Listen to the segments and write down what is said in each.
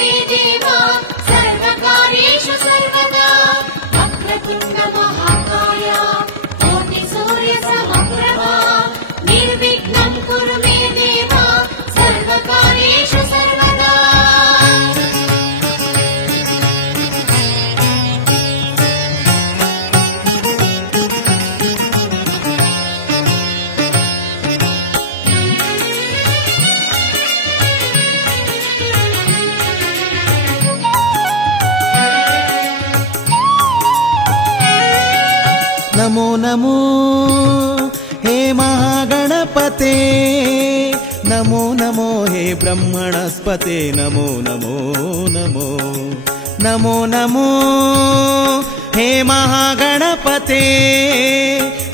मे देवा सर्वकार्येषु सर्वदा वक्रतुण्ड महाकाय कोटिसूर्यसमप्रभा निर्विघ्नं कुरु मे देवा सर्वकार्येषु सर्वदा। नमो नमो हे महागणपते, नमो नमो हे ब्रह्मणस्पते, नमो नमो नमो नमो नमो हे महागणपते,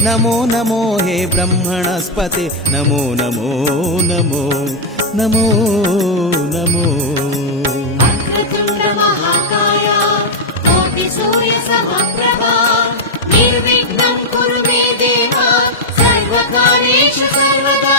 नमो नमो हे ब्रह्मणस्पते, नमो नमो नमो नमो नमो। वक्रतुण्ड महाकाय कोटिसूर्यसमप्रभा निर्विघ्नं कुरु मे देवा सर्वकार्येषु सर्वदा।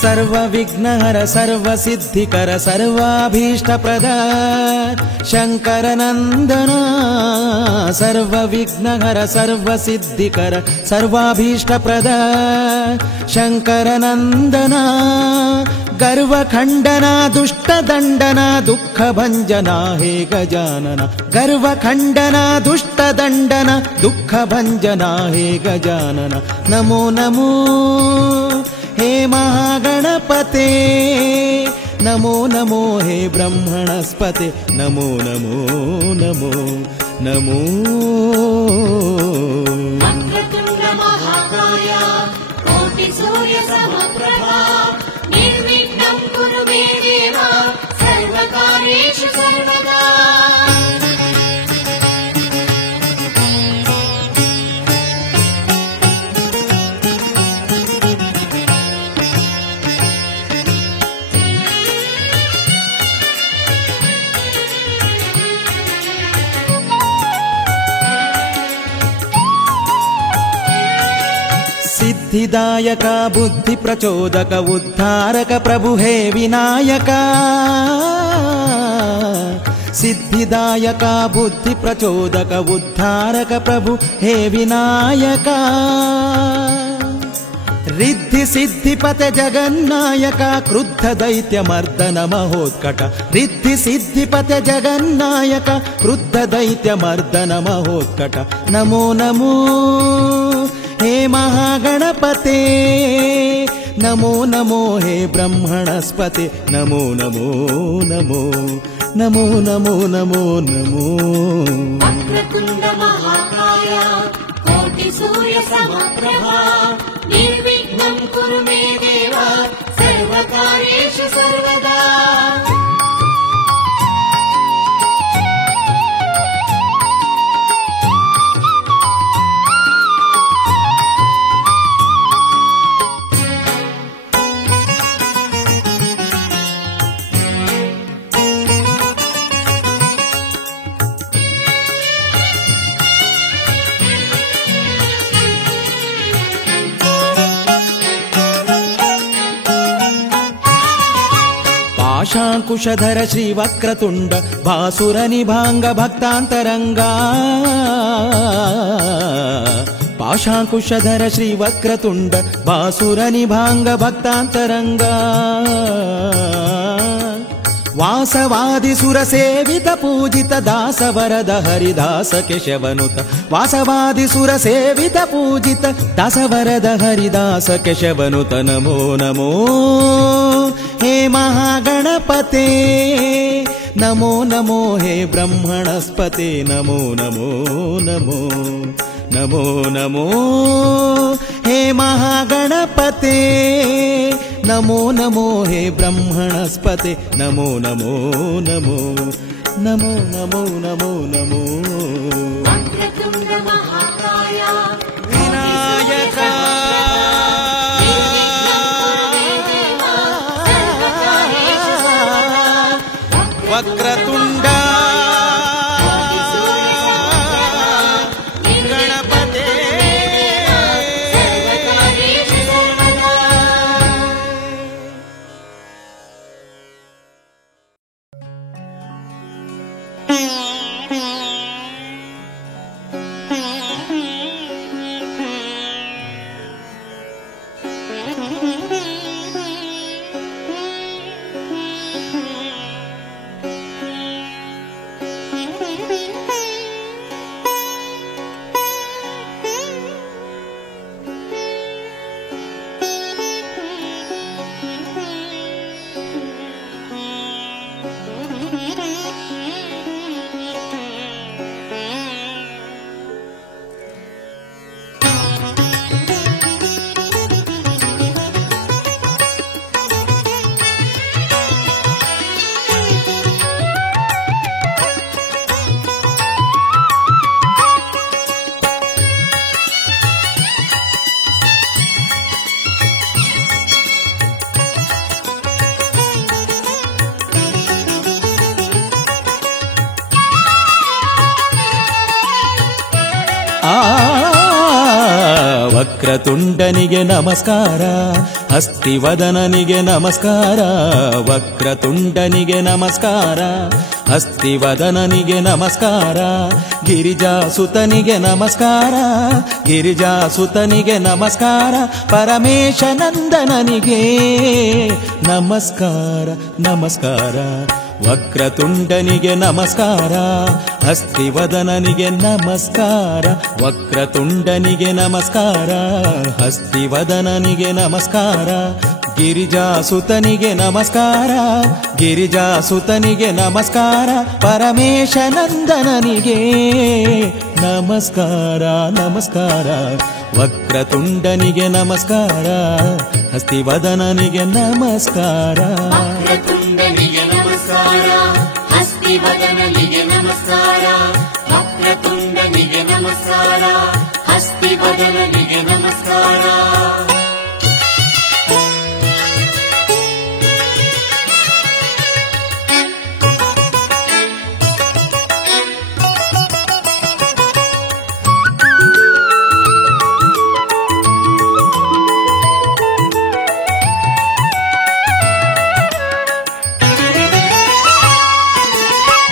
सर्वविघ्नहर सर्वसिद्धिकर सर्वाभीष्टप्रद शङ्करनन्दन, सर्वविघ्नहर सर्वसिद्धिकर सर्वाभीष्टप्रद शङ्करनन्दन, गर्वखण्डना दुष्टदण्डना दुःखभञ्जना हे गजानन, गर्वखण्डना दुष्टदण्डना दुःखभञ्जना हे गजानन। नमो नमो हे महागणपते, नमो नमो हे ब्रह्मणस्पते, नमो नमो नमो नमो। वक्रतुण्ड महाकाय कोटिसूर्यसमप्रभा निर्विघ्नं कुरु मे देवा सर्वकार्येषु सर्वदा। सिद्धिदायक बुद्धि प्रचोदक उद्धारक प्रभु हे विनायक, सिद्धिदायक बुद्धि प्रचोदक उद्धारक प्रभु हे विनायक, रिद्धि सिद्धिपते जगन्नायक क्रुद्ध दैत्य मर्दन महोत्कट, रिद्धि सिद्धिपते जगन्नायक क्रुद्ध दैत्य मर्दन महोत्कट। नमो नमो हे महागणपते, नमो नमो हे ब्रह्मणस्पते, नमो नमो नमो नमो नमो नमो नमो। वक्रतुण्ड महाकाय कोटिसूर्यसमप्रभा निर्विघ्नं कुरु मे देवा सर्वकार्येषु सर्वदा। पाशाङ्कुशधर श्रीवक्रतुण्ड भासुरनिभाङ्ग भक्तान्तरङ्गा, पाशाङ्कुशधर श्रीवक्रतुण्ड भासुरनिभाङ्ग भक्तान्तरङ्गा, वासवादि सुरसेवित पूजित दास वरद हरिदास केशवनुत, वासवादि सुरसेवित पूजित दास वरद हरिदास केशवनुत। नमो नमो हे महागणपते, नमो नमो हे ब्रह्मणस्पते, नमो नमो नमो नमो नमो हे महागणपते, नमो नमो हे ब्रह्मणस्पते, नमो नमो नमो ನಮೋ ನಮೋ ನಮೋ ನಮೋ ವಕ್ರತುಂಡ ಮಹಾಕಾಯ ವಿನಾಯಕ ವಕ್ರತುಂಡ ಗಣಪತೆ ವಕ್ರತುಂಡನಿಗೆ ನಮಸ್ಕಾರ, ಹಸ್ತಿವದನನಿಗೆ ನಮಸ್ಕಾರ. ವಕ್ರತುಂಡನಿಗೆ ನಮಸ್ಕಾರ, ಹಸ್ತಿವದನನಿಗೆ ನಮಸ್ಕಾರ. ಗಿರಿಜಾಸುತನಿಗೆ ನಮಸ್ಕಾರ, ಗಿರಿಜಾಸುತನಿಗೆ ನಮಸ್ಕಾರ. ಪರಮೇಶನಂದನನಿಗೆ ನಮಸ್ಕಾರ ನಮಸ್ಕಾರ. ವಕ್ರತುಂಡನಿಗೆ ನಮಸ್ಕಾರ, ಹಸ್ತಿವದನನಿಗೆ ನಮಸ್ಕಾರ. ವಕ್ರತುಂಡನಿಗೆ ನಮಸ್ಕಾರ, ಹಸ್ತಿವದನನಿಗೆ ನಮಸ್ಕಾರ. ಗಿರಿಜಾಸುತನಿಗೆ ನಮಸ್ಕಾರ, ಗಿರಿಜಾಸುತನಿಗೆ ನಮಸ್ಕಾರ. ಪರಮೇಶನಂದನನಿಗೆ ನಮಸ್ಕಾರ ನಮಸ್ಕಾರ. ವಕ್ರತುಂಡನಿಗೆ ನಮಸ್ಕಾರ, ಹಸ್ತಿವದನನಿಗೆ ನಮಸ್ಕಾರ. ವಕ್ರತುಂಡನಿಗೆ ನಮಸ್ಕಾರ, ಹಸ್ತಿವದನನಿಗೆ ನಮಸ್ಕಾರ. ವಕ್ರತುಂಡನಿಗೆ ನಮಸ್ಕಾರ, ಹಸ್ತಿವದನನಿಗೆ ನಮಸ್ಕಾರ.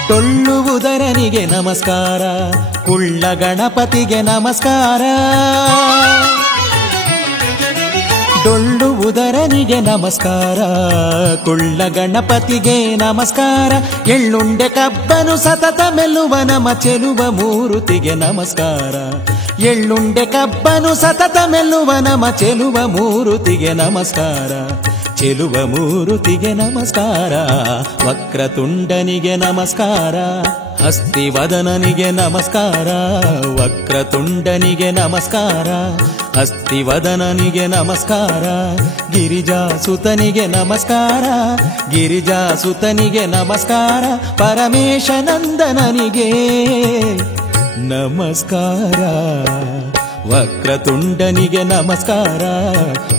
ಟೊಳ್ಳುವುದರನಿಗೆ ನಮಸ್ಕಾರ, ಕುಳ್ಳ ಗಣಪತಿಗೆ ನಮಸ್ಕಾರ. ಡೊಳ್ಳುವುದರನಿಗೆ ನಮಸ್ಕಾರ, ಕುಳ್ಳ ಗಣಪತಿಗೆ ನಮಸ್ಕಾರ. ಎಳ್ಳುಂಡೆ ಕಬ್ಬನು ಸತತ ಮೆಲ್ಲುವ ನಮ ಚೆಲುವ ಮೂರುತಿಗೆ ನಮಸ್ಕಾರ. ಎಳ್ಳುಂಡೆ ಕಬ್ಬನು ಸತತ ಮೆಲ್ಲುವ ನಮ ಚೆಲುವ ಮೂರುತಿಗೆ ನಮಸ್ಕಾರ. ಚೆಲುವ ಮೂರುತಿಗೆ ನಮಸ್ಕಾರ. ವಕ್ರತುಂಡನಿಗೆ ನಮಸ್ಕಾರ, ಹಸ್ತಿವದನನಿಗೆ ನಮಸ್ಕಾರ. ವಕ್ರತುಂಡನಿಗೆ ನಮಸ್ಕಾರ, ಹಸ್ತಿವದನನಿಗೆ ನಮಸ್ಕಾರ. ಗಿರಿಜಾಸುತನಿಗೆ ನಮಸ್ಕಾರ, ಗಿರಿಜಾಸುತನಿಗೆ ನಮಸ್ಕಾರ. ಪರಮೇಶನಂದನನಿಗೆ ನಮಸ್ಕಾರ. ವಕ್ರತುಂಡನಿಗೆ ನಮಸ್ಕಾರ,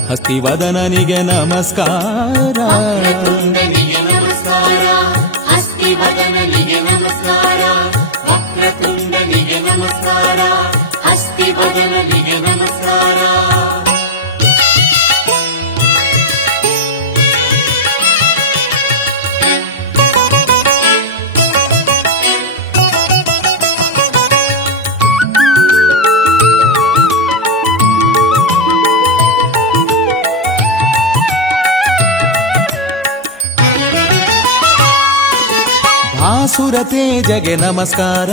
ಹಸ್ತಿವದನನಿಗೆ ನಮಸ್ಕಾರ. ವಕ್ರತುಂಡನಿಗೆ ನಮಸ್ಕಾರ, ಹಸ್ತಿವದನನಿಗೆ ನಮಸ್ಕಾರ. ವಕ್ರತುಂಡನಿಗೆ ನಮಸ್ಕಾರ, ಹಸ್ತಿವದನನಿಗೆ ನಮಸ್ಕಾರ. ಭಾಸುರ ತೇಜಗೆ ನಮಸ್ಕಾರ,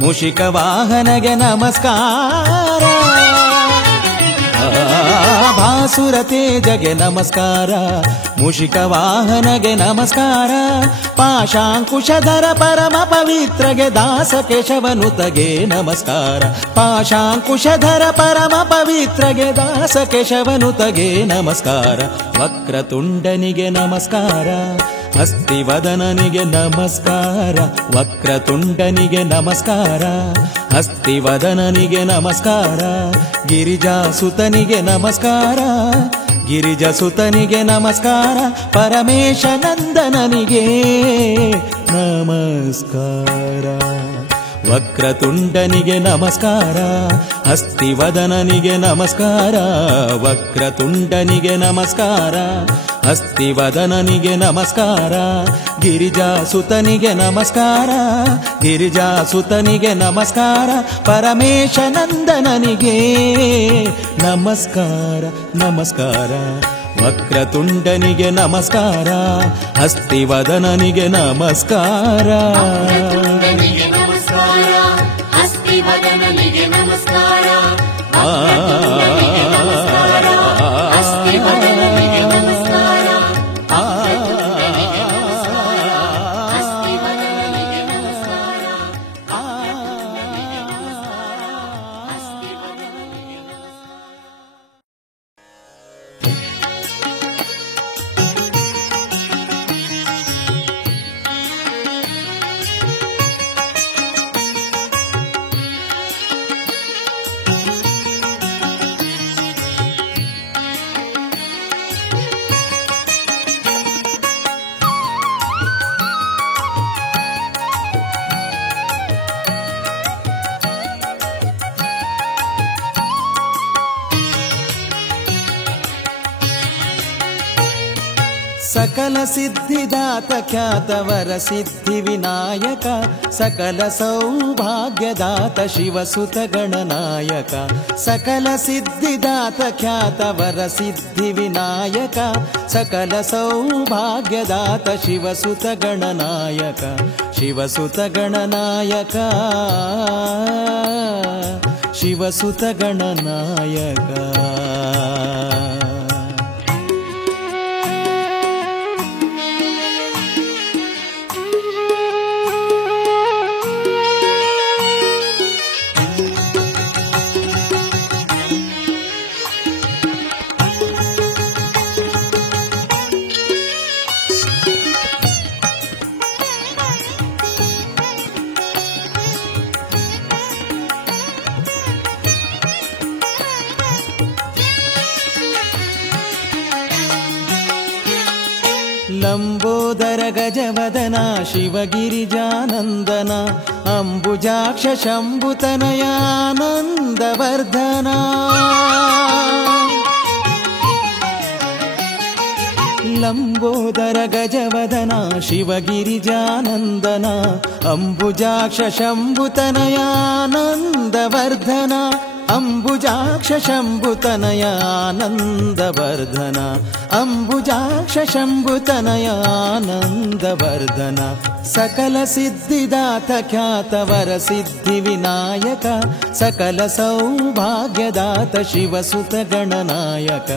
ಮೂಷಿಕ ವಾಹನಗೆ ನಮಸ್ಕಾರ. ಭಾಸುರ ತೇಜಗೆ ನಮಸ್ಕಾರ, ಮೂಷಿಕ ವಾಹನಗೆ ನಮಸ್ಕಾರ. ಪಾಶಾಂಕುಶಧರ ಪರಮ ಪವಿತ್ರಗೆ ದಾಸ ಕೇಶವನುತಗೆ ನಮಸ್ಕಾರ. ಪಾಶಾಂಕುಶಧರ ಪರಮ ಪವಿತ್ರಗೆ ದಾಸ ಕೇಶವನುತಗೆ ನಮಸ್ಕಾರ. ವಕ್ರತುಂಡನಿಗೆ ನಮಸ್ಕಾರ, ಹಸ್ತಿವದನನಿಗೆ ನಮಸ್ಕಾರ, ವಕ್ರತುಂಡನಿಗೆ ನಮಸ್ಕಾರ. ಹಸ್ತಿವದನನಿಗೆ ನಮಸ್ಕಾರ, ಗಿರಿಜಾಸುತನಿಗೆ ನಮಸ್ಕಾರ. ಗಿರಿಜಸುತನಿಗೆ ನಮಸ್ಕಾರ, ಪರಮೇಶ ನಂದನನಿಗೆ ನಮಸ್ಕಾರ. ವಕ್ರತುಂಡನಿಗೆ ನಮಸ್ಕಾರ, ಹಸ್ತಿವದನನಿಗೆ ನಮಸ್ಕಾರ. ವಕ್ರತುಂಡನಿಗೆ ನಮಸ್ಕಾರ, ಹಸ್ತಿವದನನಿಗೆ ನಮಸ್ಕಾರ. ಗಿರಿಜಾಸುತನಿಗೆ ನಮಸ್ಕಾರ, ಗಿರಿಜಾಸುತನಿಗೆ ನಮಸ್ಕಾರ. ಪರಮೇಶ ನಂದನನಿಗೆ ನಮಸ್ಕಾರ ನಮಸ್ಕಾರ. ವಕ್ರತುಂಡನಿಗೆ ನಮಸ್ಕಾರ, ಹಸ್ತಿವದನನಿಗೆ ನಮಸ್ಕಾರ. ವಕ್ರತುಂಡನಿಗೆ ನಮಸ್ಕಾರ, ಹಸ್ತಿವದನನಿಗೆ ನಮಸ್ಕಾರ. ವಕ್ರತುಂಡನಿಗೆ ನಮಸ್ಕಾರ, ಹಸ್ತಿವದನನಿಗೆ ನಮಸ್ಕಾರ. ವಕ್ರತುಂಡನಿಗೆ ನಮಸ್ಕಾರ, ಹಸ್ತಿವದನನಿಗೆ ನಮಸ್ಕಾರ. ವಕ್ರತುಂಡನಿಗೆ ನಮಸ್ಕಾರ, ಹಸ್ತಿವದನನಿಗೆ ಸಕಲ ಸಿದ್ಧಿದಾತ ಖ್ಯಾತವರ ಸಿದ್ಧಿ ವಿನಾಯಕ, ಸಕಲ ಸೌಭಾಗ್ಯದಾತ ಶಿವಸುತ ಗಣನಾಯಕ. ಸಕಲ ಸಿದ್ಧಿದಾತ ಖ್ಯಾತವರ ಸಿದ್ಧಿ ವಿನಾಯಕ, ಸಕಲ ಸೌಭಾಗ್ಯದಾತ ಶಿವಸುತ ಗಣನಾಯಕ. ಶಿವಸುತ ಗಣನಾಯಕ, ಶಿವಸುತ ಗಣನಾಯಕ. ಲಂಬೋದರ ಗಜವದನ ಶಿವಗಿರಿಜಾನಂದನ, ಅಂಬುಜಾಕ್ಷ ಶಂಭುತನಯಾನಂದವರ್ಧನ. ಲಂಬೋದರ ಗಜವದನ ಶಿವಗಿರಿಜಾನಂದನ, ಅಂಬುಜಾಕ್ಷ ಶಂಭುತನಯಾನಂದವರ್ಧನ. ಅಂಬುಜಾಕ್ಷ ಶಂಭುತನಯಾನಂದವರ್ಧನ, ಅಂಬುಜಾಕ್ಷ ಶಂಭುತನಯಾನಂದವರ್ಧನ. ಸಕಲ ಸಿದ್ಧಿದಾತ ಖ್ಯಾತವರ ಸಿದ್ಧಿ ವಿನಾಯಕ, ಸಕಲ ಸೌಭಾಗ್ಯದಾತ ಶಿವಸುತ ಗಣನಾಯಕ.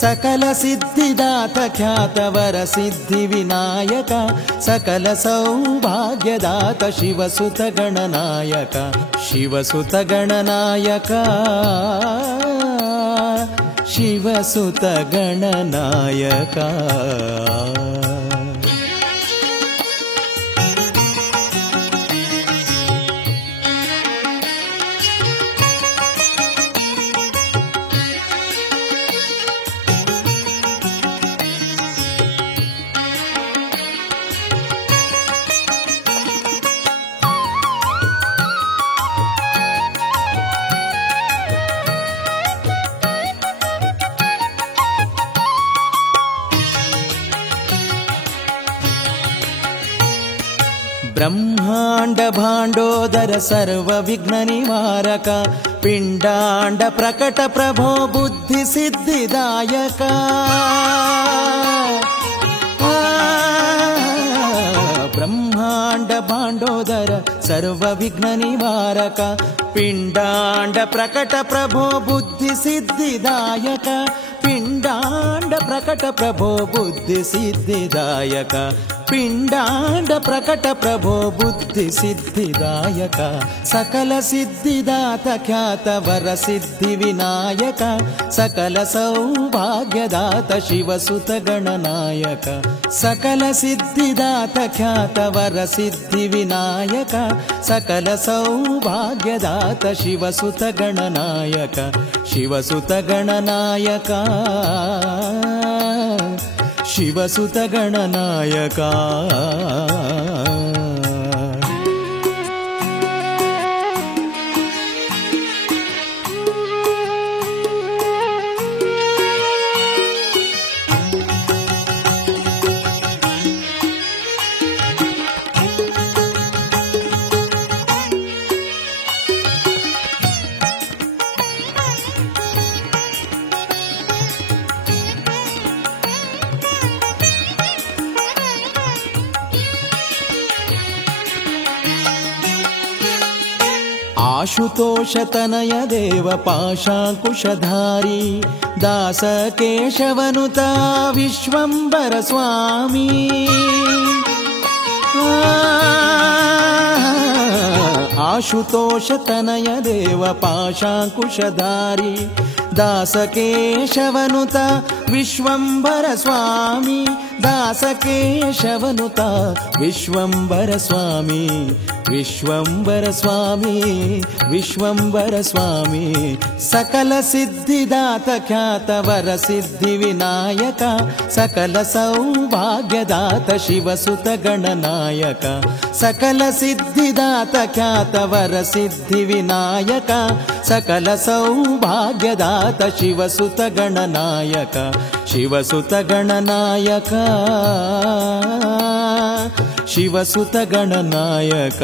ಸಕಲ ಸಿದ್ಧಿದಾತ ಖ್ಯಾತವರ ಸಿದ್ಧಿ ವಿನಾಯಕ, ಸಕಲ ಸೌಭಾಗ್ಯದಾತ ಶಿವಸುತ ಗಣನಾಯಕ. ಶಿವಸುತ ಗಣನಾಯಕ, ಶಿವಸುತ ಗಣನಾಯಕ. ಬ್ರಹ್ಮಾಂಡ ಭಾಂಡೋದರ ಸರ್ವ ವಿಘ್ನ ನಿವಾರಕ, ಪಿಂಡಾಂಡ ಪ್ರಕಟ ಪ್ರಭೋ ಬುದ್ಧಿ ಸಿದ್ಧಿದಾಯಕ. ಬ್ರಹ್ಮಾಂಡ ಭಾಂಡೋದರ ಸರ್ವ ವಿಘ್ನ ನಿವಾರಕ, ಪಿಂಡಾಂಡ ಪ್ರಕಟ ಪ್ರಭೋ ಬುದ್ಧಿ ಸಿದ್ಧಿದಾಯಕ. ಪಿಂಡಾಂಡ ಪ್ರಕಟ ಪ್ರಭೋ ಬುದ್ಧಿ ಸಿದ್ಧಿದಾಯಕ. ಪಿಂಡಾಂಡ ಪ್ರಕಟ ಪ್ರಭೋ ಬುದ್ಧಿ ಸಿದ್ಧಿದಾಯಕ ಸಕಲ ಸಿದ್ಧಿದಾತ ಖ್ಯಾತ ವರ ಸಿದ್ಧಿ ವಿನಾಯಕ ಸಕಲ ಸೌಭಾಗ್ಯದಾತ ಶಿವಸುತ ಗಣನಾಯಕ ಸಕಲ ಸಿದ್ಧಿದಾತ ಖ್ಯಾತ ವರ ಸಿದ್ಧಿ ವಿನಾಯಕ ಸಕಲ ಸೌಭಾಗ್ಯದಾತ ಶಿವಸುತ ಗಣನಾಯಕ ಶಿವಸುತ ಗಣನಾಯಕ ಶಿವಸುತ ಗಣನಾಯಕ ಆಶುತೋಷತನಯ ದೇವ ಪಾಶಾಂಕುಶಧಾರಿ ದಾಸ ಕೇಶವನುತ ವಿಶ್ವಂಬರ ಸ್ವಾಮಿ ಆಶುತೋಷತನಯ ದೇವ ಪಾಶಾಂಕುಶಧಾರಿ ದಾಸ ಕೇಶವನುತ ವಿಶ್ವಂಬರ ಸ್ವಾಮಿ ದಾಸ ಕೇಶವನುತ ವಿಶ್ವಂಬರ ಸ್ವಾಮಿ ವಿಶ್ವಂಬರ ಸ್ವಾಮಿ ವಿಶ್ವಂಬರ ಸ್ವಾಮಿ ಸಕಲ ಸಿದ್ಧಿದಾತ ಖ್ಯಾತ ವರ ಸಿದ್ಧಿ ವಿನಾಯಕ ಸಕಲ ಸೌಭಾಗ್ಯದಾತ ಶಿವಸುತ ಗಣನಾಯಕ ಸಕಲ ಸಿದ್ಧಿದಾತ ಖ್ಯಾತ ವರ ಸಿದ್ಧಿ ವಿನಾಯಕ ಸಕಲ ಸೌಭಾಗ್ಯದಾತ ಶಿವಸುತ ಗಣನಾಯಕ ಶಿವಸುತ ಗಣನಾಯಕ ಶಿವಸುತ ಗಣನಾಯಕ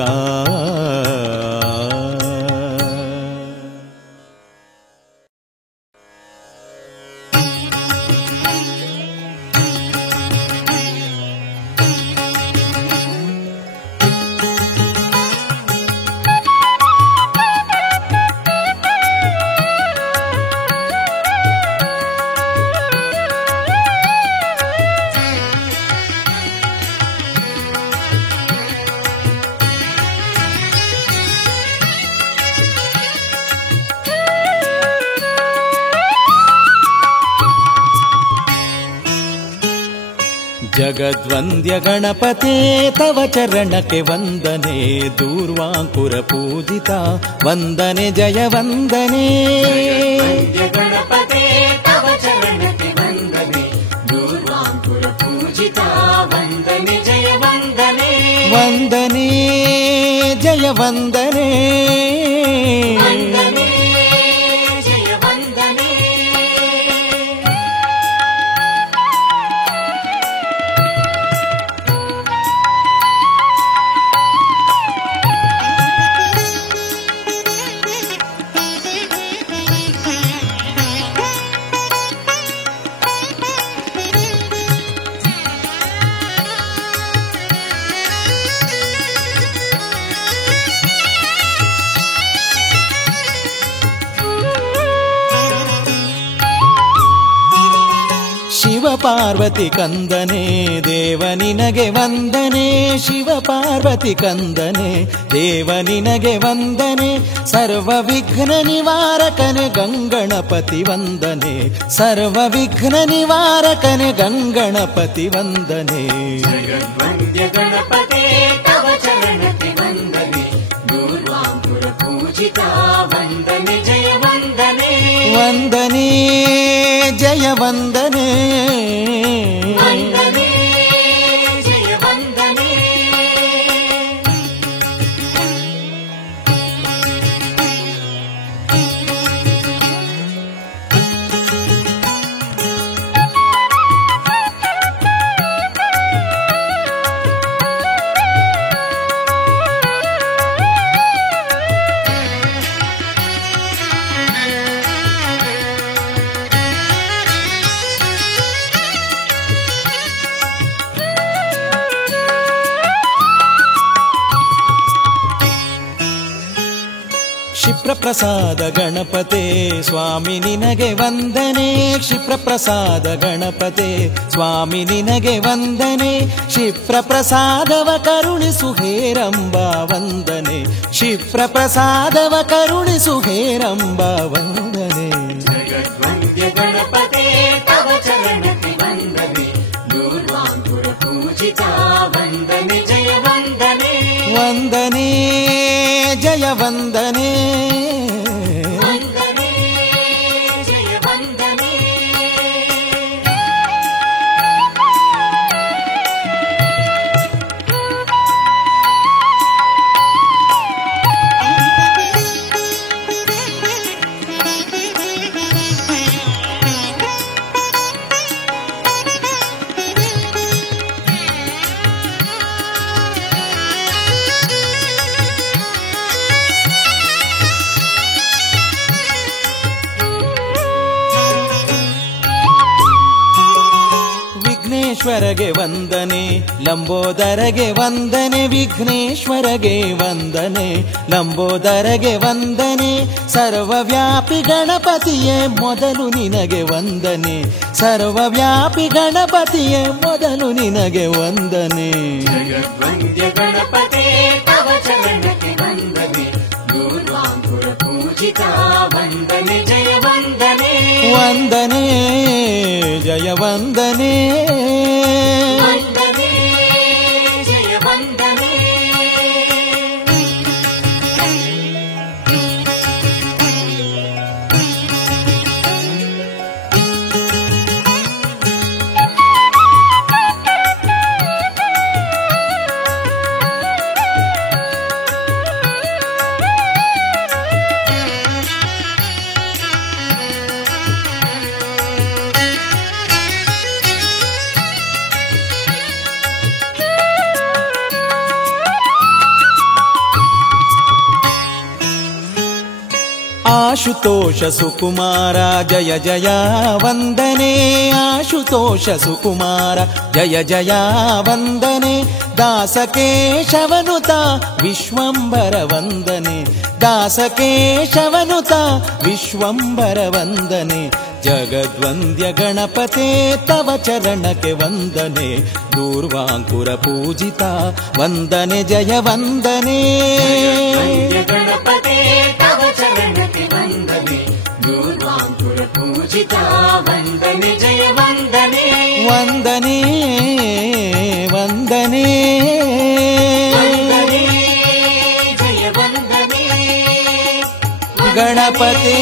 ಜಗದ್ವಂದ್ಯ ಗಣಪತೆ ತವ ಚರಣಕ್ಕೆ ವಂದನೆ ದೂರ್ವಾಂಕುರ ಪೂಜಿತ ವಂದನೆ ಜಯ ವಂದನೆ ಗಣಪತೆ ತವ ಚರಣಕ್ಕೆ ವಂದನೆ ದೂರ್ವಾಂಕುರ ಪೂಜಿತ ವಂದನೆ ಜಯ ವಂದನೆ ವಂದನೆ ಜಯ ವಂದನೆ ವಂದನೆ ಜಯ ವಂದನೆ ಶಿವ ಪಾರ್ವತಿ ಕಂದನೆ ದೇವ ನಿನಗೆ ವಂದನೆ ಶಿವ ಪಾರ್ವತಿ ಕಂದನೆ ದೇವ ನಿನಗೆ ವಂದನೆ ಸರ್ವ ವಿಘ್ನ ನಿವಾರಕನೆ ಗಂಗಣಪತಿ ವಂದನೆ ಸರ್ವ ವಿಘ್ನ ನಿವಾರಕನೆ ಗಂಗಣಪತಿ ವಂದನೆ ಜಗದ್ವಂದ್ಯ ಗಣಪತೆ ತವ ಚರಣಕ್ಕೆ ವಂದನೆ ದೂರ್ವಾಂಕುರ ಪೂಜಿತ ವಂದನೆ ಜಯ ವಂದನೆ ವಂದನೆ ಜಯ ವಂದನೆ ವಂದನೆ ಜಯ ವಂದನೆ ಕ್ಷಿಪ್ರಪ್ರಸಾದ ಗಣಪತೆ ಸ್ವಾಮಿ ನಿನಗೆ ವಂದನೆ, ಕ್ಷಿಪ್ರಪ್ರಸಾದ ಗಣಪತೆ ಸ್ವಾಮಿ ನಿನಗೆ ವಂದನೆ, ಕ್ಷಿಪ್ರಪ್ರಸಾದವ ಕರುಣಿಸು ಹೇರಂಬ ವಂದನೆ, ಕ್ಷಿಪ್ರಪ್ರಸಾದವ ಕರುಣಿಸು ಹೇರಂಬ ವಂದನೆ. ಜಗದ್ವಂದ್ಯ ಗಣಪತೆ ತವ ಚರಣಕ್ಕೆ ವಂದನೆ, ದೂರ್ವಾಂಕುರ ಪೂಜಿತ ವಂದನೆ ಜಯ ವಂದನೆ, ವಂದನೆ ಜಯ ವಂದನೆ, ವಂದನೆ ಜಯ ವಂದನೆ. ವಿಘ್ನೇಶ್ವರಗೆ ವಂದನೆ, ಲಂಬೋದರಗೆ ವಂದನೆ, ವಿಘ್ನೇಶ್ವರಗೆ ವಂದನೆ, ಲಂಬೋದರಗೆ ವಂದನೆ, ಸರ್ವವ್ಯಾಪಿ ಗಣಪತಿಯೇ ಮೊದಲು ನಿನಗೆ ವಂದನೆ, ಸರ್ವವ್ಯಾಪಿ ಗಣಪತಿಯೇ ಮೊದಲು ನಿನಗೆ ವಂದನೆ. ಜಗದ್ವಂದ್ಯ ಗಣಪತೆ ತವ ಚರಣಕ್ಕೆ ವಂದನೆ, ದೂರ್ವಾಂಕುರ ಪೂಜಿತ ವಂದನೆ ಜಯ ವಂದನೆ, ವಂದನೆ ಜಯ ವಂದನೆ, ವಂದನೆ ಜಯ ವಂದನೆ. ಆಶುತೋಷ ಸುಕುಮಾರ ಜಯ ಜಯ ವಂದನೆ, ಆಶುತೋಷ ಸುಕುಮಾರ ಜಯ ಜಯ ವಂದನೆ, ದಾಸಕೇಶವನುತ ವಿಶ್ವಂಬರ ವಂದನೆ, ದಾಸಕೇಶವನುತ ವಿಶ್ವಂಬರ ವಂದನೆ, ಜಗದ್ವಂದ್ಯ ಗಣಪತೆ ತವ ಚರಣಕ್ಕೆ ವಂದನೆ, ದೂರ್ವಾಂಕುರ ಪೂಜಿತ ವಂದನೆ ಜಯ ವಂದನೆ, ಜಗದ್ವಂದ್ಯ ಗಣಪತೆ ತವ ಚರಣಕ್ಕೆ ವಂದನೆ, ದೂರ್ವಾಂಕುರ ಪೂಜಿತ ವಂದನೆ ಜಯ ವಂದನೆ, ವಂದನೆ ವಂದನೆ, ವಂದನೆ ಜಯ ವಂದನೆ, ಗಣಪತೆ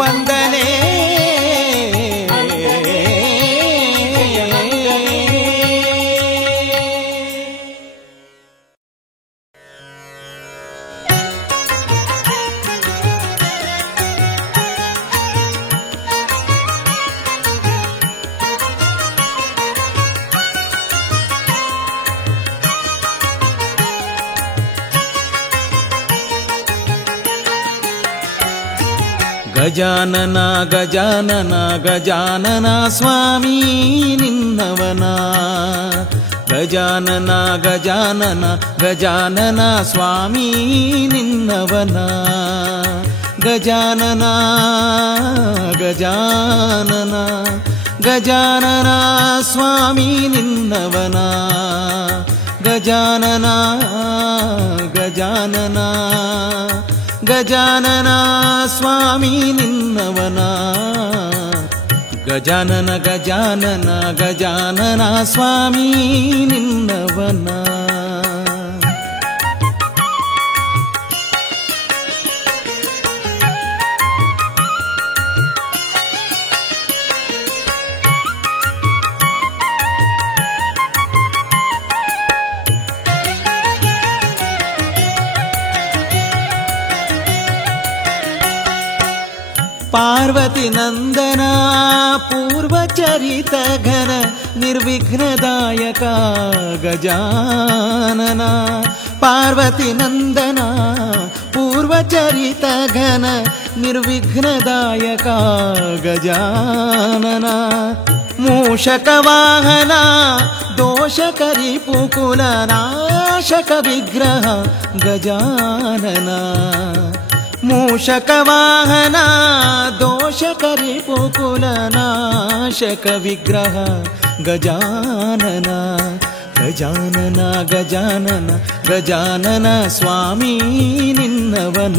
ವಂದನೆ. ಗಜಾನನ ಗಜಾನನ ಗಜಾನನ ಸ್ವಾಮಿ ನಿನ್ನವನ, ಗಜಾನನ ಗಜಾನನ ಗಜಾನನ ಸ್ವಾಮಿ ನಿನ್ನವನ, ಗಜಾನನ ಗಜಾನನ ಗಜಾನನ ಸ್ವಾಮಿ ನಿನ್ನವನ, ಗಜಾನನ ಗಜಾನನ ಗಜಾನನ ಸ್ವಾಮಿ ನಿನ್ನವನ, ಗಜಾನನ ಗಜಾನನ ಗಜಾನನ ಸ್ವಾಮಿ ನಿನ್ನವನ. ಪಾರ್ವತಿ ನಂದನ ಪೂರ್ವಚರಿತ ಘನ ನಿರ್ವಿಘ್ನದಾಯಕ ಗಜಾನನ, ಪಾರ್ವತಿ ನಂದನ ಪೂರ್ವಚರಿತ ಘನ ನಿರ್ವಿಘ್ನದಾಯಕ ಗಜಾನನ, ಮೂಷಕ ವಾಹನ दोषकरिपुकुलनाशक विग्रह गजानन मूषकवाहना दोषकरिपुकुलनाशक विग्रह गजानन गजानन गजानन गजानन स्वामी निन्नवन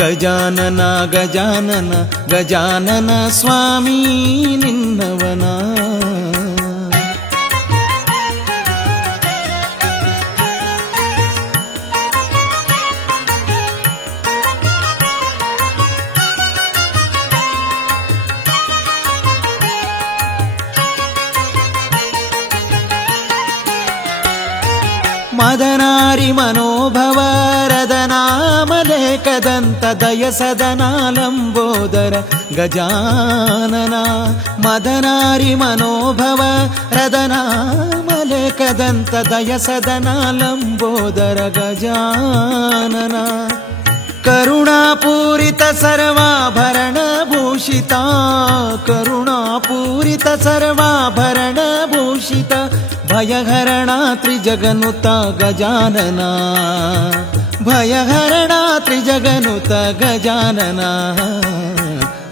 गजानन गजानन गजानन स्वामी निन्नवन मदनारि मनोभव रदनामलेकदन्त दयसदनालम्बोदर गजानन मदनारि मनोभव रदनामलेकदन्त दयसदनालम्बोदर गजानन करुणापूरित सर्वाभरण भूषिता करुणापूरित सर्वाभरण भूषिता भयहरणा त्रिजगनुत गजानन भयहरणा त्रिजगनुत गजानन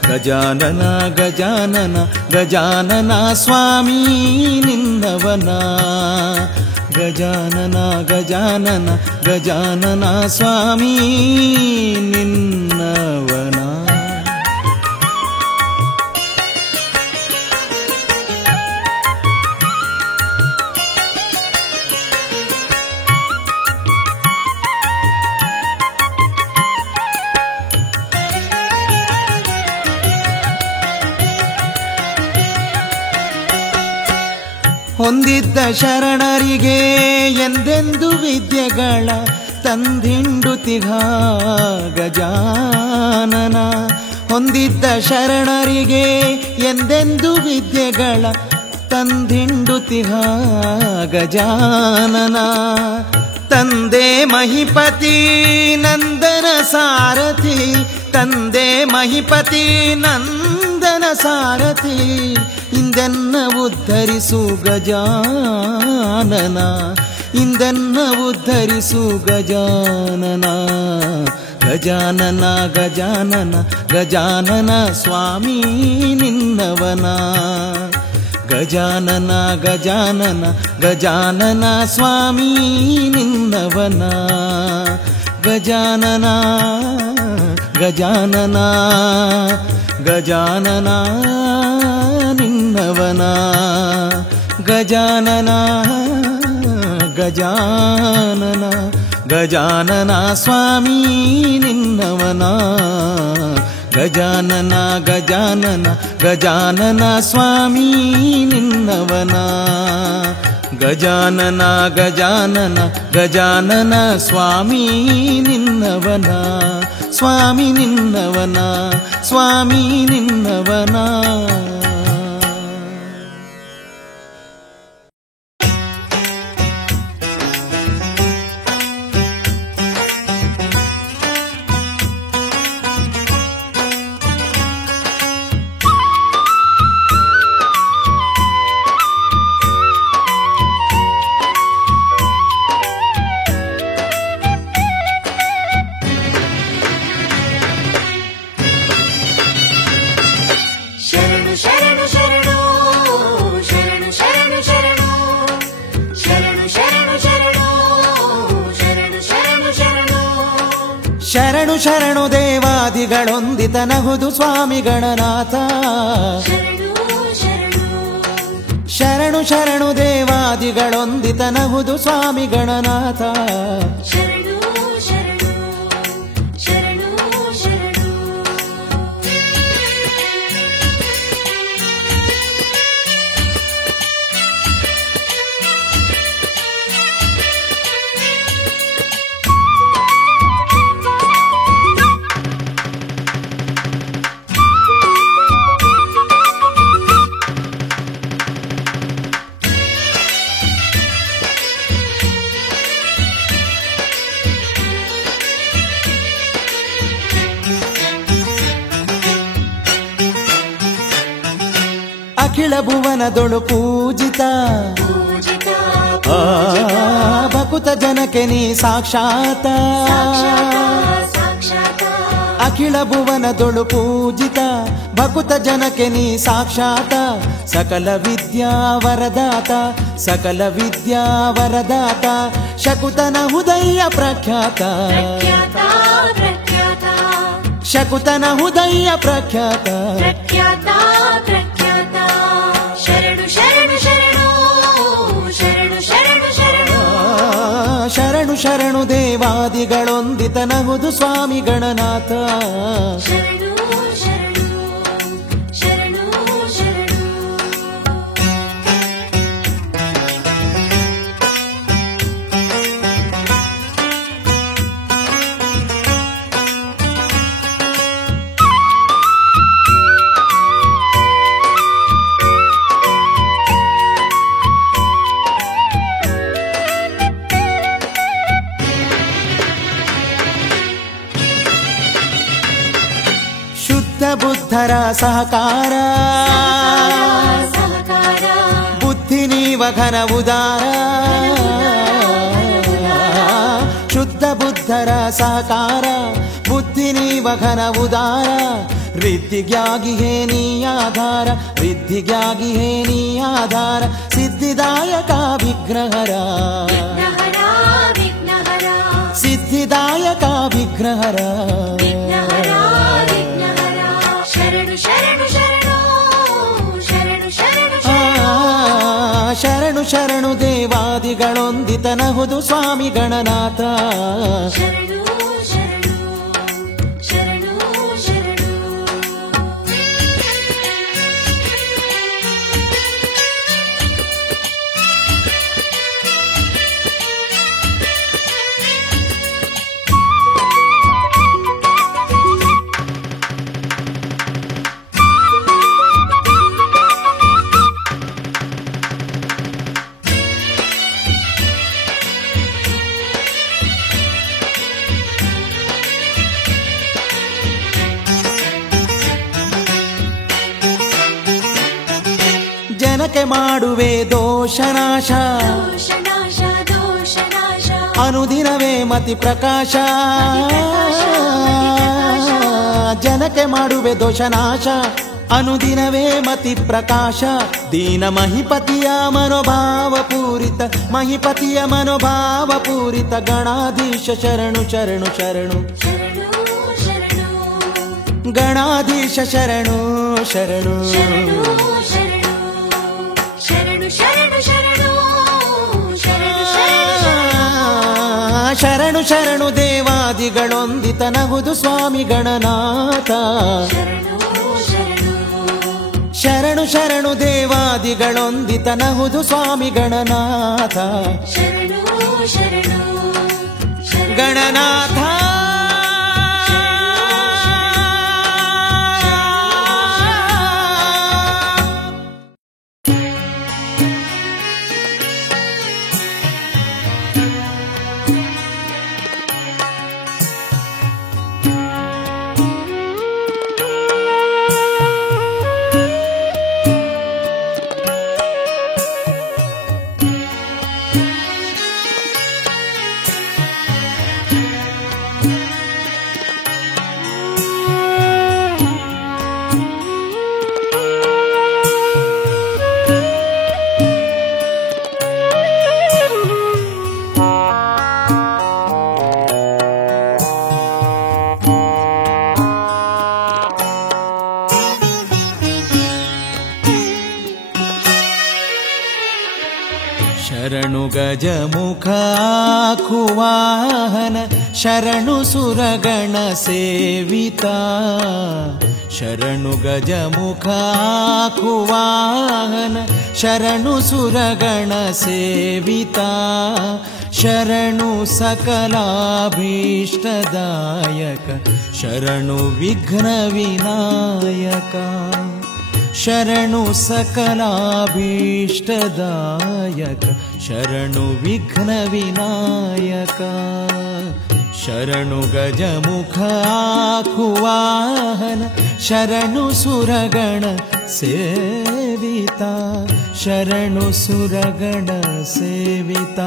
गजानन गजानन गजानन स्वामी निन्नवन गजानन गजानन गजानन स्वामी निन्नवन ಹೊಂದಿದ್ದ ಶರಣರಿಗೆ ಎಂದೆಂದು ವಿದ್ಯೆಗಳ ತಂದಿಂಡುತಿಹ ಗಜಾನನ ಹೊಂದಿದ್ದ ಶರಣರಿಗೆ ಎಂದೆಂದು ವಿದ್ಯೆಗಳ ತಂದಿಂಡುತಿಹ ಗಜಾನನ ತಂದೆ ಮಹಿಪತಿ ನಂದನ ಸಾರಥಿ ತಂದೆ ಮಹಿಪತಿ ನಂದನ ಸಾರಥಿ ಇಂದೆನ್ನ ಉದ್ಧರಿಸು ಗಜಾನನ ಇಂದೆನ್ನ ಉದ್ಧರಿಸು ಗಜಾನನ ಗಜಾನನ ಗಜಾನನ ಗಜಾನನ ಸ್ವಾಮಿ ನಿನ್ನವನ ಗಜಾನನ ಗಜಾನನ ಗಜಾನನ ಸ್ವಾಮಿ ನಿನ್ನವನ ಗಜಾನನ ಗಜಾನನ ಗಜಾನನ ನಿನ್ನವನ ಗಜಾನನ ಗಜಾನನ ಗಜಾನನ ಸ್ವಾಮಿ ನಿನ್ನವನ ಗಜಾನನ ಗಜಾನನ ಗಜಾನನ ಸ್ವಾಮಿ ನಿನ್ನವನ ಗಜಾನನ ಗಜಾನನ ಗಜಾನನ ಸ್ವಾಮಿ ನಿನ್ನವನ ಸ್ವಾಮಿ ನಿನ್ನವನ ಸ್ವಾಮಿ ನಿನ್ನವನ ಶರಣು ಶರಣು ದೇವಾದಿಗಳೊಂದಿತನಹುದು ಸ್ವಾಮಿ ಗಣನಾಥ ಶರಣು ಶರಣು ದೇವಾದಿಗಳೊಂದಿತನಹುದು ಸ್ವಾಮಿ ಗಣನಾಥ ಅಖಿಲ ಭುವನದೊಳು ಪೂಜಿತ ಪೂಜಿತ ಭಕುತ ಜನಕ್ಕೆ ನೀ ಸಾಕ್ಷಾತ ಸಾಕ್ಷಾತ ಅಖಿಲ ಭುವನದೊಳು ಪೂಜಿತ ಭಕುತ ಜನಕ್ಕೆ ನೀ ಸಾಕ್ಷಾತ ಸಕಲ ವಿದ್ಯಾ ವರದಾತ ಸಕಲ ವಿದ್ಯಾ ವರದಾತ ಶಕುತನ ಉದಯ ಪ್ರಖ್ಯಾತ ಪ್ರಖ್ಯಾತ ಪ್ರಖ್ಯಾತ ಶಕುತನ ಉದಯ ಪ್ರಖ್ಯಾತ ಪ್ರಖ್ಯಾತ ಪ್ರಖ್ಯಾತ ಶರಣು ಶರಣು ಶರಣು ಶರಣು ಶರಣು ಶರಣು ಶರಣು ಶರಣು ದೇವಾದಿಗಳೊಂದಿತನಹುದು ಸ್ವಾಮಿ ಗಣನಾಥ ಶರಣು ಶರಣು ಶರಣು ಶರಣು ಶುದ್ಧ ಬುದ್ಧರ ಸಹಕಾರ ಸಹಕಾರ ಬುದ್ಧಿ ನೀವ ಘನ ಉದಾರ ಶುದ್ಧ ಬುದ್ಧರ ಸಹಕಾರ ಬುದ್ಧಿ ನೀವ ಘನ ಉದಾರ ರಿದ್ಧಿಗಾಗಿ ಹೇ ನೀ ಆಧಾರ ರಿದ್ಧಿಗಾಗಿ ಹೇ ನೀ ಆಧಾರ ಸಿದ್ಧಿದಾಯಕ ವಿಗ್ರಹರ ವಿಘ್ನಹರ ವಿಘ್ನಹರ ಸಿದ್ಧಿದಾಯಕ ವಿಗ್ರಹರ ವಿಘ್ನಹರ ವಿಘ್ನಹರ ಶರಣು ಶರಣು ಶರಣು ಶರಣು ಶರಣು ಶರಣು ಶರಣು ದೇವಾದಿಗಳೊಂದಿತನಹುದು ಸ್ವಾಮಿ ಗಣನಾಥ ಶರಣು ಶರಣು ಶರಣು ಶರಣು ಜನಕ್ಕೆ ಮಾಡುವೆ ದೋಷನಾಶ ದೋಷನಾಶ ದೋಷನಾಶ ಅನುದಿನವೇ ಮತಿ ಪ್ರಕಾಶ ಜನಕ್ಕೆ ಮಾಡುವೆ ದೋಷನಾಶ ಅನುದಿನವೇ ಮತಿ ಪ್ರಕಾಶ ದೀನ ಮಹಿಪತಿಯ ಮನೋಭಾವ ಪೂರಿತ ಮಹಿಪತಿಯ ಮನೋಭಾವ ಪೂರಿತ ಗಣಾಧೀಶ ಶರಣು ಶರಣು ಶರಣು ಶರಣು ಶರಣು ಗಣಾಧೀಶ ಶರಣು ಶರಣು ಶರಣು ಶರಣು ಶರಣು ಶರಣು ಶರಣು ಶರಣು ಶರಣು ಶರಣು ದೇವಾದಿಗಳೊಂದಿತನಹುದು ಸ್ವಾಮಿ ಗಣನಾಥ ಶರಣು ಶರಣು ಶರಣು ಶರಣು ದೇವಾದಿಗಳೊಂದಿತನಹುದು ಸ್ವಾಮಿ ಗಣನಾಥ ಶರಣು ಶರಣು ಶರಣು ಗಣನಾಥ ಶರಣು ಗಜಮುಖಾಖುವಾಹನ ಶರಣು ಸುರಗಣ ಸೇವಿತ ಶರಣು ಗಜಮುಖಾಖುವಾಹನ ಶರಣು ಸುರಗಣ ಸೇವಿತ ಶರಣು ಸಕಲಾಭೀಷ್ಟದಾಯಕ ಶರಣು ವಿಘ್ನ ವಿನಾಯಕ ಶರಣು ಸಕಲಾಭೀಷ್ಟದಾಯಕ ಶರಣು ವಿಘ್ನ ವಿನಾಯಕ ಶರಣು ಗಜಮುಖ ಆಕುವಾಹನ ಶರಣು ಸುರಗಣ ಸೇವಿತ ಶರಣು ಸುರಗಣ ಸೇವಿತ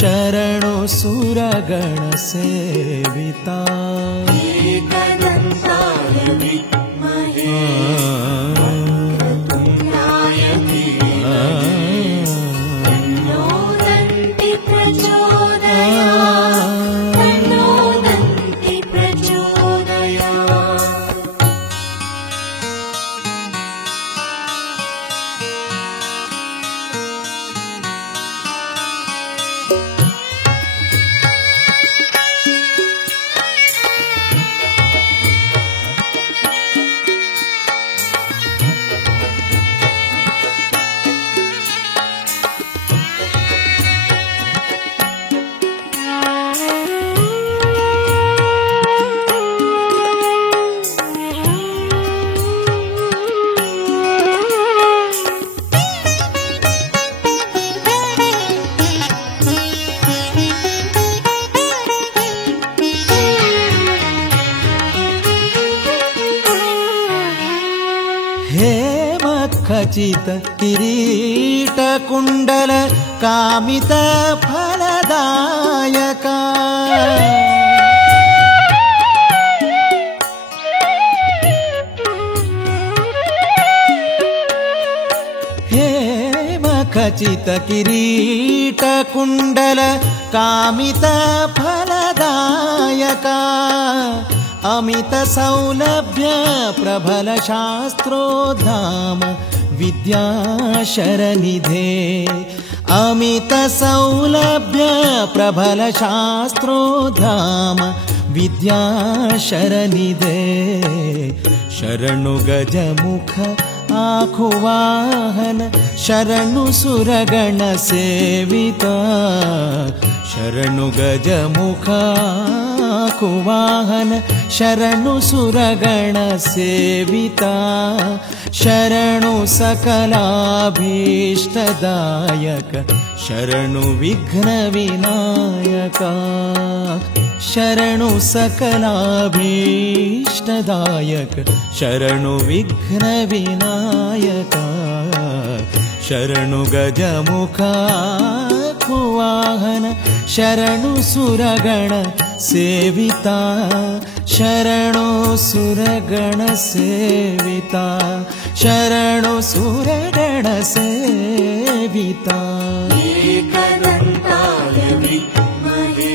ಶರಣು ಸುರಗಣ ಸೇವಿತ एकदन्ताय विद्महे वक्रतुण्डाय धीमहि तन्नो दन्ति प्रचोदयात् तन्नो दन्ति प्रचोदयात् खचित किरीट कुंडल कामित फलदायका हेम खचित किरीट कुंडल कामित फलदायका अमित सौलभ्य प्रबल शास्त्रोद्धाम विद्याशरनिधे अमित सौलभ्य प्रबल शास्त्रोद्धाम विद्याशरनिधे शरणु गजमुख आखुवाहन शरणु सुरगण सेविता शरणु गजमुख आखुवाहन शरणु सुरगण सेविता शरणु सकलाभीष्टदायक शरणु विघ्न विनायका शरणु सकलाभीष्टदायक शरणु विघ्न विनायका शरणु गजमुखाखुवाहन शरणु सुरगण सेविता शरणु सुरगण सेविता शरणु सुरगण सेविता एकदन्ताय विद्महे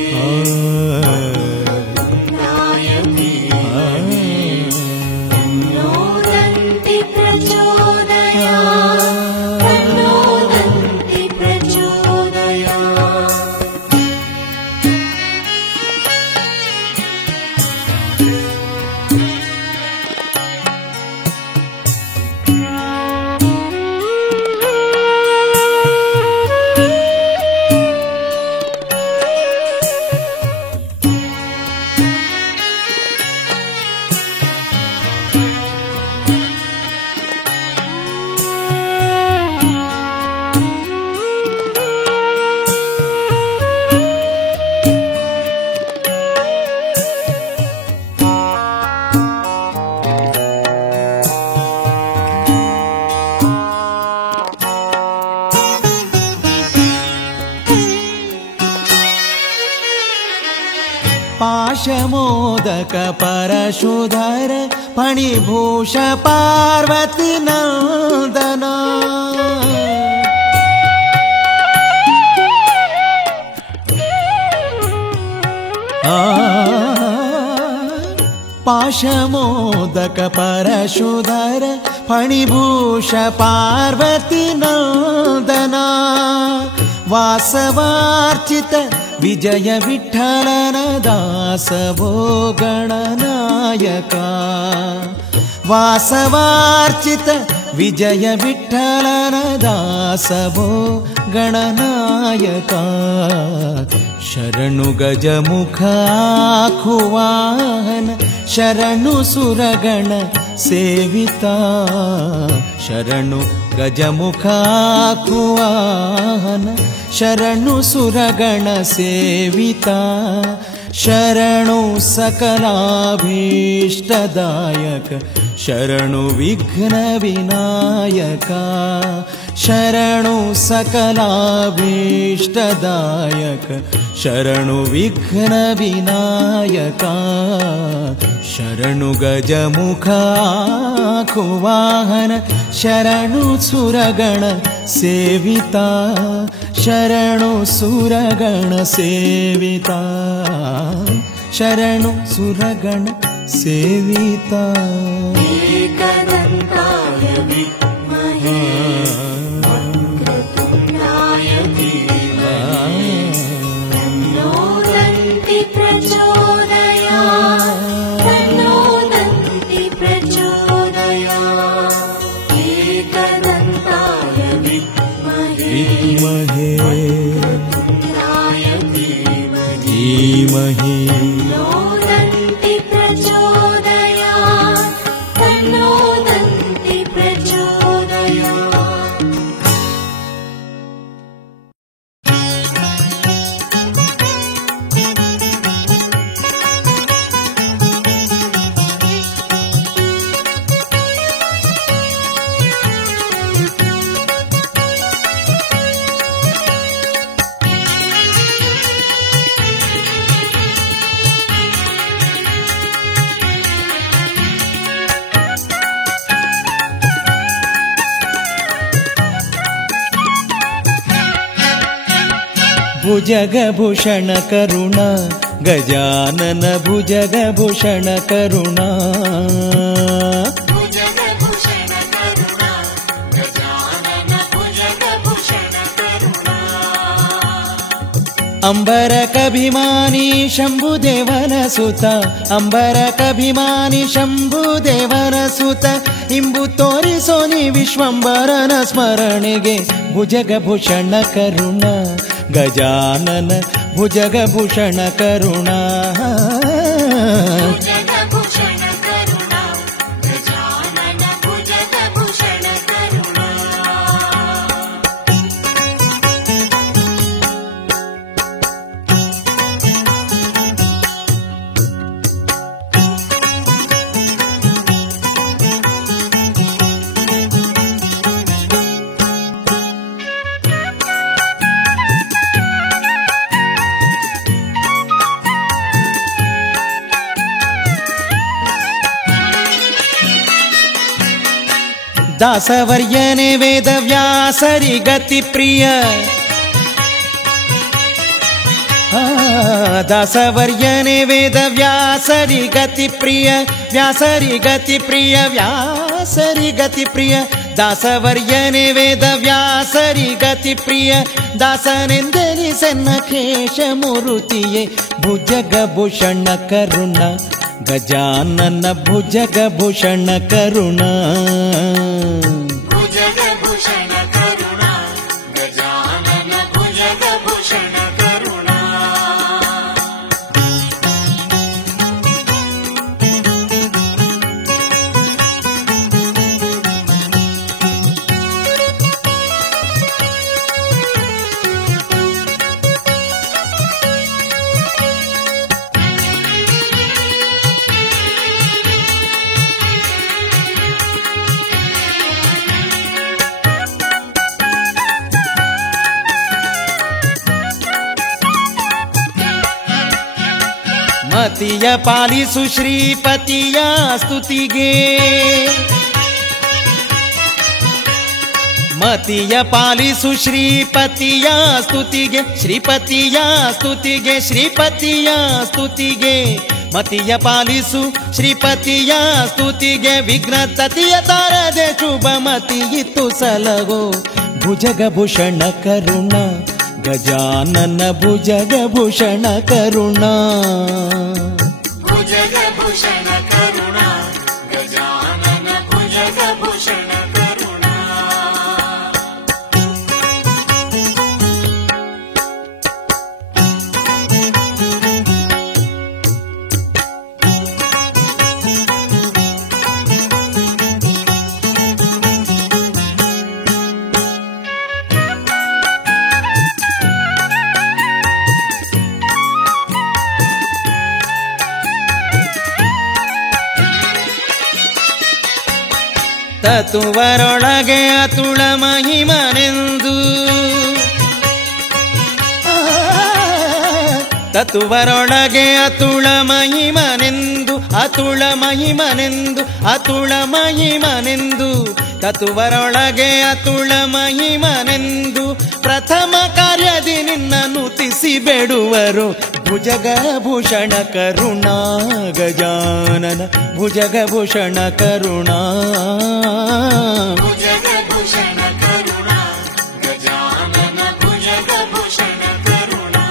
वक्रतुण्डाय धीमहि तन्नो दन्ति प्रचोदयात् तन्नो दन्ति प्रचोदयात् पाशमोदक परशुधर फणिभूष पार्वती नंदना पाशमोदक परशुधर फणिभूष पार्वती नंदना वासवार्चित विजय विठ्ठलन दासवो गणनायका वासवार्चित विजय विठ्ठलन दासवो गणनायका शरणु गजमुख आखुवाहन शरणु सुरगण सेविता शरणु गजमुख आखुवाहन शरणु सुरगण सेविता ಶರಣು ಸಕಲಾಭೀಷ್ಟದಾಯಕ ಶರಣು ವಿಘ್ನ ವಿನಾಯಕ ಶರಣು ಸಕಲಾಭೀಷ್ಟದಾಯಕ ಶರಣು ವಿಘ್ನ ವಿನಾಯಕ ಶರಣು ಗಜಮುಖ ಕುವಾಹನ ಶರಣು ಸುರಗಣ ಸೇವಿತಾ ಶರಣು ಸುರಗಣ ಸೇವಿತಾ ಶರಣು ಸುರಗಣ ಸೇವಿತಾ एकदन्ताय विद्महे वक्रतुण्डाय धीमहि तन्नो दन्ति प्रचोदयात् तन्नो दन्ति प्रचोदयात् एकदन्ताय विद्महे वक्रतुण्डाय धीमहि तन्नो दन्ति प्रचोदयात् तन्नो दन्ति प्रचोदयात् ಭುಜಗಭೂಷಣ ಕರುಣಾ ಗಜಾನನ ಭುಜಗಭೂಷಣ ಕರುಣಾ भुजगभूषण करुणा गजानन भुजगभूषण करुणा ಅಂಬರ ಕಭಿಮಾನಿ ಶಂಭುದೇವನ ಸುತ ಅಂಬರ ಕಭಿಮಾನಿ ಶಂಭುದೇವನ ಸುತ ಇಂಬು ತೋರಿಸೋನಿ ವಿಶ್ವಂಬರನ ಸ್ಮರಣೆಗೆ ಭುಜಗಭೂಷಣ ಕರುಣಾ ಗಜಾನನ ಭುಜಗಭೂಷಣ ಕರುಣಾ भुजगभूषण करुणा गजानन भुजगभूषण करुणा ದಾಸವರ್ಯನೆ ವೇದ ವ್ಯಾಸರಿ ಗತಿ ಪ್ರಿಯ ದಾಸವರ್ಯನೆ ವೇದ ವ್ಯಾಸರಿ ಗತಿ ಪ್ರಿಯ ವ್ಯಾಸರಿ ಗತಿ ಪ್ರಿಯ ವ್ಯಾಸರಿ ಗತಿ ಪ್ರಿಯ ದಾಸವರ್ಯನೆ ವೇದ ವ್ಯಾಸರಿ ಗತಿ ಪ್ರಿಯ ದಾಸನೆಂದರಿ ಸನ್ನಖೇಶ ಮೂರುತಿಯೇ ಭುಜಗಭೂಷಣ ಕರುಣ ಗಜಾನನ ಭುಜಗಭೂಷಣ ಕರುಣಾ भुजगभूषण करुणा गजानन भुजगभूषण करुणा ಮತಿಯ ಪಾಲಿಸು ಶ್ರೀಪತಿಯ ಸ್ತುತಿಗೆ ಮತಿಯ ಪಾಲಿಸು ಶ್ರೀಪತಿಯ ಸ್ತುತಿಗೆ ಶ್ರೀಪತಿಯ ಸ್ತುತಿಗೆ ಶ್ರೀಪತಿಯ ಸ್ತುತಿಗೆ ಮತಿಯ ಪಾಲಿಸು ಶ್ರೀಪತಿಯ ಸ್ತುತಿಗೆ ವಿಘ್ನ ತತಿಯ ತಾರದೆ ಶುಭ ಮತಿ ಇತ್ತು ಸಲಗೋ ಭುಜಗಭೂಷಣ ಕರುಣಾ ಗಜಾನನ ಭುಜಗಭೂಷಣ ಕರುಣಾ भुजगभूषण करुणा गजानन भुजगभूषण करुणा ತತುವರೊಳಗೆ ಅತುಳ ಮಹಿಮನೆಂದು ತತುವರೊಳಗೆ ಅತುಳ ಮಹಿಮನೆಂದು ಅತುಳ ಮಹಿಮನೆಂದು ಅತುಳ ಮಹಿಮನೆಂದು ತತುವರೊಳಗೆ ಅತುಳ ಮಹಿಮನೆಂದು ಪ್ರಥಮ ಕಾರ್ಯದಿ ನಿನ್ನನ್ನು ತಿಸಿ ಬೇಡುವರು ಭುಜಗಭೂಷಣ ಕರುಣಾ ಗಜಾನನ ಭುಜಗಭೂಷಣ ಕರುಣಾ ಭುಜಗಭೂಷಣ ಕರುಣಾ ಗಜಾನನ ಭುಜಗಭೂಷಣ ಕರುಣಾ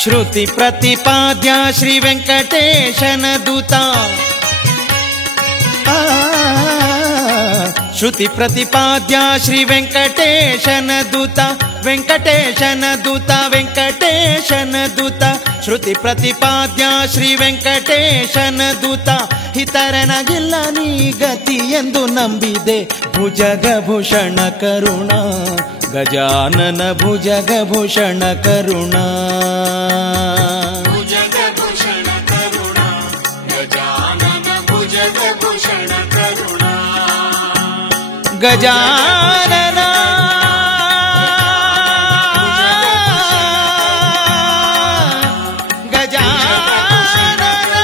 ಶ್ರುತಿ ಪ್ರತಿಪಾದ್ಯ ಶ್ರೀ ವೆಂಕಟೇಶನ ದೂತ ಶ್ರುತಿ ಪ್ರತಿಪಾದ್ಯ ಶ್ರೀ ವೆಂಕಟೇಶನ ದೂತ ವೆಂಕಟೇಶನ ದೂತ ವೆಂಕಟೇಶನ ದೂತ ಶ್ರುತಿ ಪ್ರತಿಪಾದ್ಯ ಶ್ರೀ ವೆಂಕಟೇಶನ ದೂತ ಹಿತರನಗಿಲ್ಲ ನೀ ಗತಿ ಎಂದು ನಂಬಿದೆ ಭುಜಗಭೂಷಣ ಕರುಣಾ ಗಜಾನನ ಭುಜಗಭೂಷಣ ಕರುಣಾ ಭುಜಗಭೂಷಣ ಕರುಣಾ ಗಜಾನನ ಭುಜಗಭೂಷಣ ಕರುಣಾ ಗಜಾನನ ಗಜಾನನ